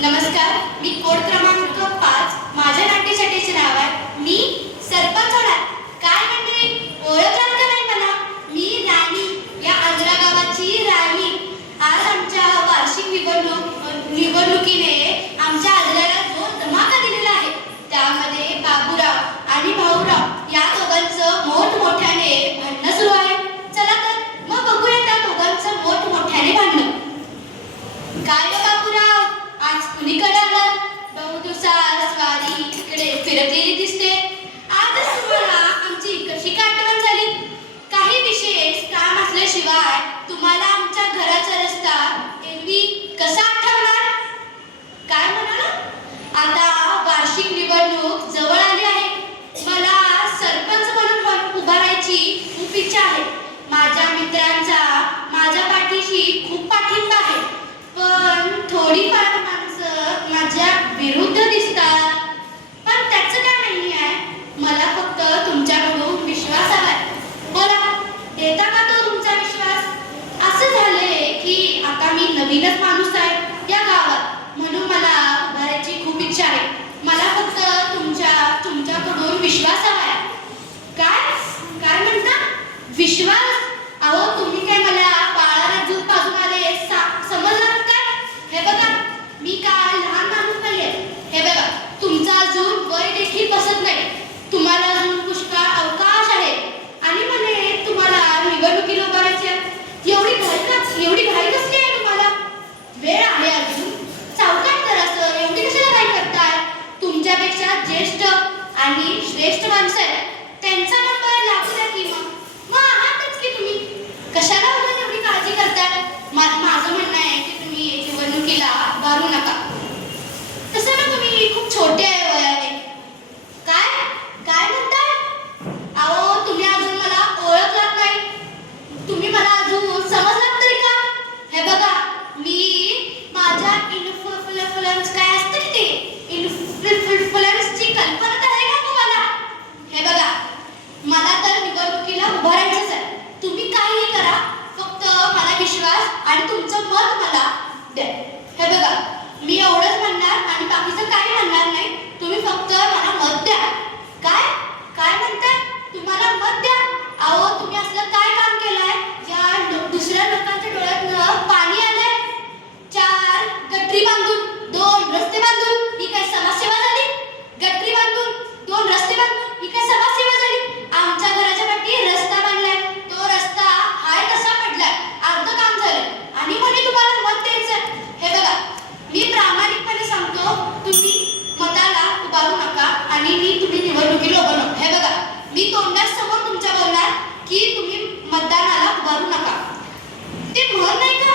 नमस्कार, मी कोड क्रमांक 5 माझ्या नाट्यशाळेचे नाव आहे. मी सरपंच होणार. काय मंडळी, ओळखलात का नाही मला? मी राणी, या आजरा गावाची राणी. आज आमच्या वार्षिक निवडणुकीने आमच्या आजऱ्याला जो धमाका दिलेला आहे, त्यामध्ये बाबूराव आणि भाऊराव या दोघांचं मोठमोठ्याने भांडणं सुरू आहे. चला तर मग बघूया त्या दोघांचं मोठमोठ्याने भांडणं. काय रे बाबूराव, आज कुणीकडे आलात? बहु दिवसांनी इकडे फिरकलेली दिसते. आजच तुम्हाला आमची कशी काय आठवण झाली? काही विशेष काम असल्याशिवाय तुम्हाला आमच्या घराचा रस्ता एरवी कसा आठवणार? काय म्हणाला? आता वार्षिक निवडणूक जवळ आली आहे. मला सरपंच म्हणून उभा राहायची खूप इच्छा आहे. माझ्या मित्रांचा माझ्या पाठीशी खूप पाठिंबा आहे, पण थोडीफार माणसं माझ्या विरुद्ध दिसतात. पण त्याचं काय नाही आहे. मला फक्त तुमच्याकडून विश्वास हवाय. बोला, देता का तो तुमचा विश्वास? असं झालंय की आता मी नवीनच माणूस आहे या गावात, म्हणून मला उभारायची खूप इच्छा आहे. मला फक्त तुमच्याकडून विश्वास हवाय. काय काय म्हणता? विश्वास? अहो, तुम्ही काय मला बाळाला दूध पाजून आले समजलात काय? हे बघा, मी काय लहान माणूस नाहीये. हे बघा, तुमचा अजून वय देखील बसत नाही. तुम्हाला अजून पुष्कळ अवकाश आहे आणि म्हणे तुम्हाला निवडणुकीला उभारायचे. एवढी घाई कसली आहे तुम्हाला? वेळ आहे अजून. सावकाश जरासं, एवढी कशाला घाई करताय? तुमच्यापेक्षा ज्येष्ठ आणि श्रेष्ठ माणसं आहेत, त्यांचा नंबर लागू द्या की. मग आहातच की तुम्ही, कशाला उगाच एवढी काळजी करताय? माझं म्हणणं आहे की तुम्ही निवडणुकीला उभारू नका. तसं ना तुम्ही खूप छोटे आहे वयाने. काय काय म्हणताय? अहो, तुम्ही अजून मला ओळखलात नाही. तुम्ही मला अजून समजलात तरी का? हे बघा, मी माझ्या इन्फ्लुएन्स काय असतं की ते इन्फ्लुएन्सची कल्पना तर आहे का तुम्हाला? हे बघा, मला तर निवडणुकीला उभारायचंच आहे. तुम्ही काहीही करा, फक्त मला विश्वास आणि तुमचं मत मला द्या. हे बघा, मी एवढंच म्हणणार आणि बाकीचं काही म्हणणार नाही. तुम्ही फक्त मला मत द्या. काय काय म्हणताय? तुम्हाला मत द्या? अहो, तुम्ही असलं काय काम केलंय ज्या दुसऱ्या लोकांच्या डोळ्यातनं पाणी आलंय? 4 गटरी बांधून, 2 रस्ते बांधून ही काय समाजसेवा झाली? गटरी बांधून, 2 रस्ते बांधून ही काय समाजसेवा झाली? आमच्या घराच्या पाठी रस्ता बांधलाय, तो रस्ता हाय तसा पडलाय, अर्ध काम झालंय आणि म्हणे तुम्हाला मत द्यायचं. हे बघा, मी प्रामाणिकपणे सांगतो, तुम्ही मताला उभारू नका आणि तुम्ही निवडणुकीला उभं नका. हे बघा, मी तोंडासमोर तुमच्या बोलणार की तुम्ही मतदानाला उभारू नका. ते म्हण नाही का,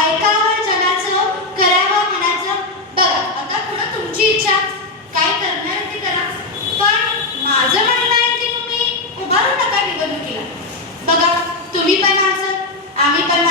ऐकावं जगाचं, करावं मनाचं. बघा, आता पुढं तुमची इच्छा, काय करणार ते करा, पण माझं म्हणणं आहे की तुम्ही उभारू नका निवडणुकीला. बघा, तुम्ही पण माणसं, आम्ही पण